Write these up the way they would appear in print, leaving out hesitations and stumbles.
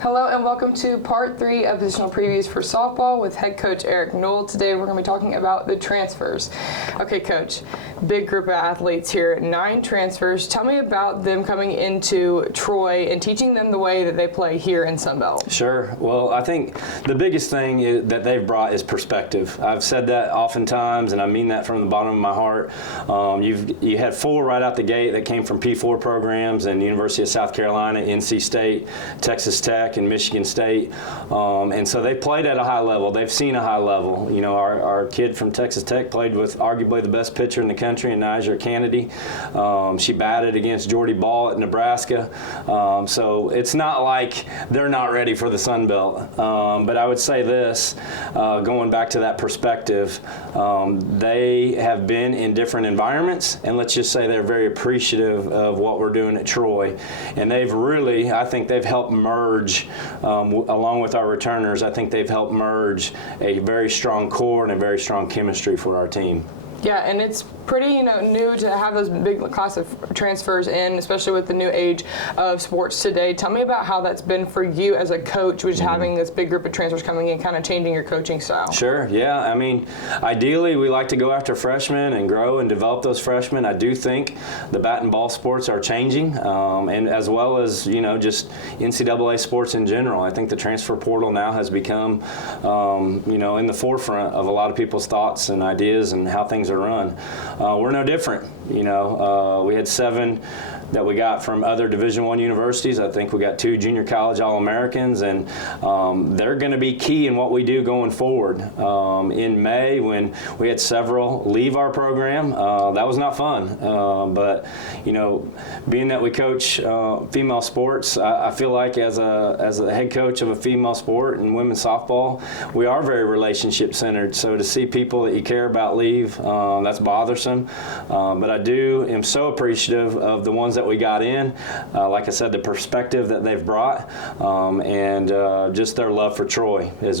Hello and welcome to part 3 of Positional Previews for Softball with head coach Eric Knoll. Today we're going to be talking about the transfers. Okay, coach, big group of athletes here, 9 transfers. Tell me about them coming into Troy and teaching them the way that they play here in Sunbelt. Sure. Well, I think the biggest thing that they've brought is perspective. I've said that oftentimes, and I mean that from the bottom of my heart. You had 4 right out the gate that came from P4 programs and University of South Carolina, NC State, Texas Tech, and Michigan State, and so they played at a high level. They've seen a high level. You know, our kid from Texas Tech played with arguably the best pitcher in the country, in Niger Kennedy. She batted against Jordy Ball at Nebraska. So it's not like they're not ready for the Sun Belt. But I would say this, going back to that perspective, they have been in different environments, and let's just say they're very appreciative of what we're doing at Troy. And they've really, I think they've helped merge, along with our returners, I think they've helped merge a very strong core and a very strong chemistry for our team. Yeah, and it's pretty, new to have those big class of transfers in, especially with the new age of sports today. Tell me about how that's been for you as a coach, which having this big group of transfers coming in, kind of changing your coaching style. Sure, yeah. I mean, ideally, we like to go after freshmen and grow and develop those freshmen. I do think the bat and ball sports are changing, and as well as, just NCAA sports in general. I think the transfer portal now has become, in the forefront of a lot of people's thoughts and ideas and how things are run. We're no different. We had 7 that we got from other Division I universities. I think we got 2 junior college All-Americans, and they're going to be key in what we do going forward. In May, when we had several leave our program, that was not fun. But being that we coach female sports, I feel like as a head coach of a female sport and women's softball, we are very relationship centered. So to see people that you care about leave, that's bothersome. But I am so appreciative of the ones that we got in. Like I said, the perspective that they've brought, and just their love for Troy has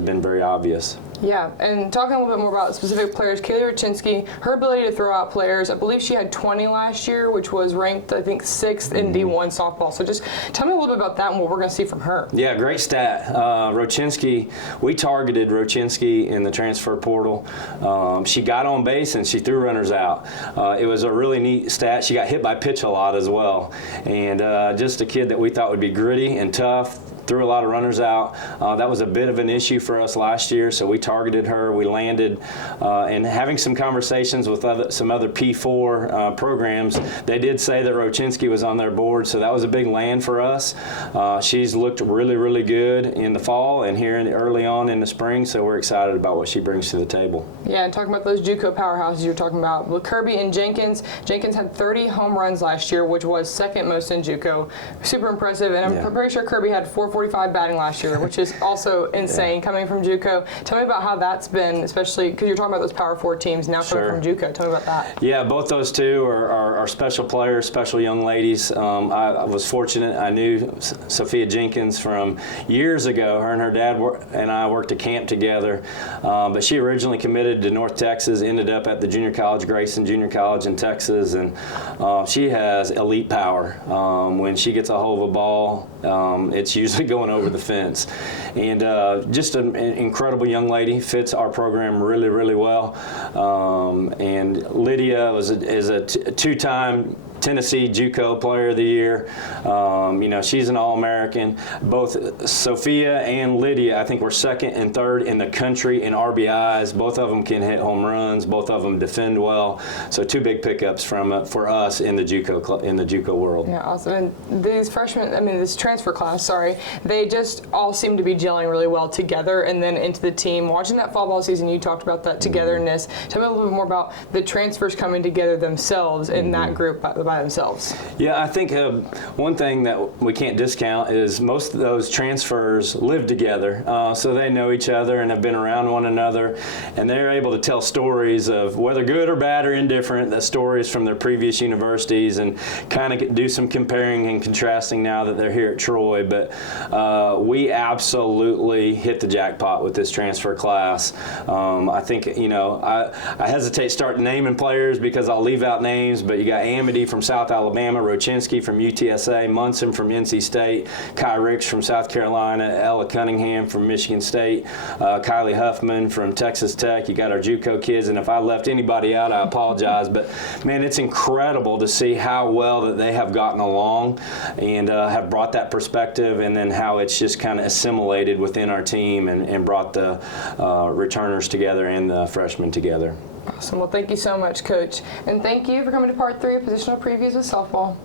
been very obvious. Yeah, and talking a little bit more about specific players, Kaylee Rachinsky, her ability to throw out players, I believe she had 20 last year, which was ranked, I think, 6th in D1 softball. So just tell me a little bit about that and what we're going to see from her. Yeah, great stat. Rachinsky, we targeted Rachinsky in the transfer portal. She got on base and she threw runners out. It was a really neat stat. She got hit by pitch a lot as well. And just a kid that we thought would be gritty and tough. Threw a lot of runners out. That was a bit of an issue for us last year, so we targeted her. We landed, and having some conversations with some other P4 programs, they did say that Rachinsky was on their board, so that was a big land for us. She's looked really, really good in the fall and here early on in the spring, so we're excited about what she brings to the table. Yeah, and talking about those JUCO powerhouses you're talking about, with Kirby and Jenkins. Jenkins had 30 home runs last year, which was 2nd most in JUCO. Super impressive, and I'm pretty sure Kirby had 445 batting last year, which is also insane coming from JUCO. Tell me about how that's been, especially because you're talking about those Power 4 teams now coming from JUCO. Tell me about that. Yeah, both those 2 are special players, special young ladies. I was fortunate. I knew Sophia Jenkins from years ago. Her and her dad and I worked a camp together, but she originally committed to North Texas, ended up at the junior college, Grayson Junior College in Texas, and she has elite power. When she gets a hold of a ball, it's usually going over the fence. And just an incredible young lady, fits our program really, really well. And Lydia is a 2-time Tennessee JUCO Player of the Year. She's an All-American. Both Sophia and Lydia, I think, were 2nd and 3rd in the country in RBIs. Both of them can hit home runs. Both of them defend well. So 2 big pickups for us in the JUCO world. Yeah, awesome. And these freshmen, this transfer class, they just all seem to be gelling really well together and then into the team. Watching that fall ball season, you talked about that togetherness. Tell me a little bit more about the transfers coming together themselves in that group by themselves. Yeah, I think one thing that we can't discount is most of those transfers live together, so they know each other and have been around one another, and they're able to tell stories of whether good or bad or indifferent, the stories from their previous universities, and kind of do some comparing and contrasting now that they're here at Troy. But we absolutely hit the jackpot with this transfer class. I think, I hesitate starting naming players because I'll leave out names, but you got Amity from from South Alabama, Rochinski from UTSA, Munson from NC State, Kai Ricks from South Carolina, Ella Cunningham from Michigan State, Kylie Huffman from Texas Tech. You got our JUCO kids, and if I left anybody out, I apologize. But man, it's incredible to see how well that they have gotten along and have brought that perspective, and then how it's just kind of assimilated within our team and brought the returners together and the freshmen together. Awesome. Well, thank you so much, Coach. And thank you for coming to part 3 of Positional Previews with Softball.